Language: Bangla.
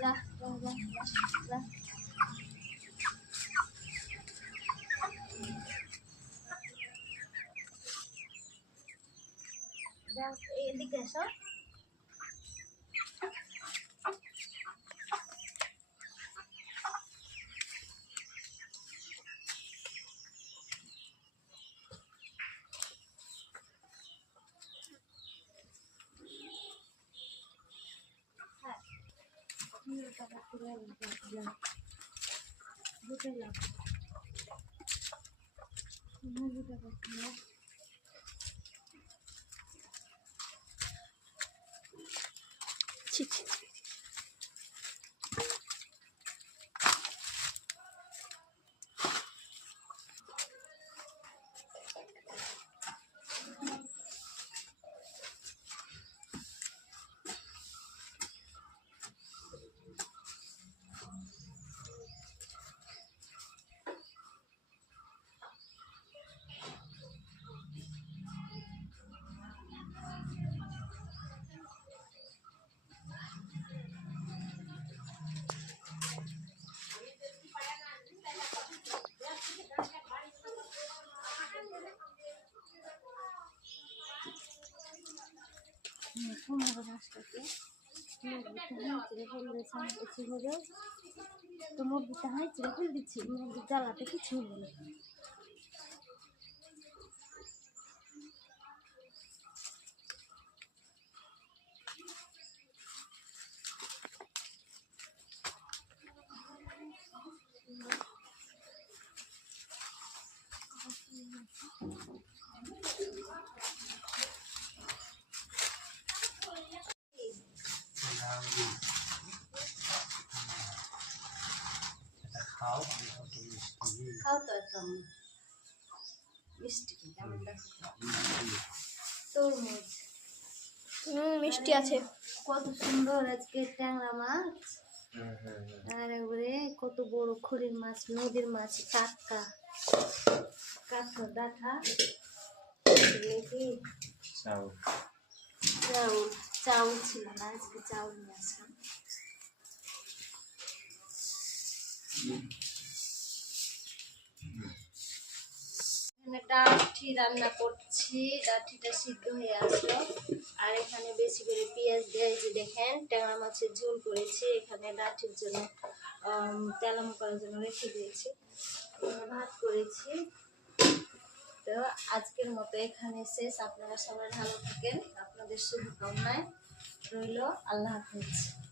যা যা যা যা, যা যা এদিকে এসো হ্যাঁ 치치 পনেরো গাছটাকে ফেলে কিছু করে তো মুরগিটা হাঁই চিড়ে দিচ্ছি মুরগির জ্বালাতে কিছু হলো খাও তো একদম মিষ্টি কেমন তরমুজ হুম মিষ্টি আছে। কত সুন্দর আজকে ট্যাংরা মাছ। আর একবারে কত বড় খড়ির মাছ নদীর মাছ টাটকা। কাঠো ডাঠা কি চাউল। এখানে ডাঁটি রান্না করছি ডাঁটিটা সিদ্ধ হয়ে আসলো। আর এখানে বেশি করে পেঁয়াজ দিয়ে যে দেখেন, ট্যাংরা মাছের ঝোল করেছি। এখানে ডাঁটির জন্য তেলাম জন্য রেখে দিয়েছি। ভাত করেছি। তো আজকের মতো এখানে শেষ। আপনারা সবাই ভালো থাকেন। আপনাদের শুভকামনায় রইল। আল্লাহ হাফিজ।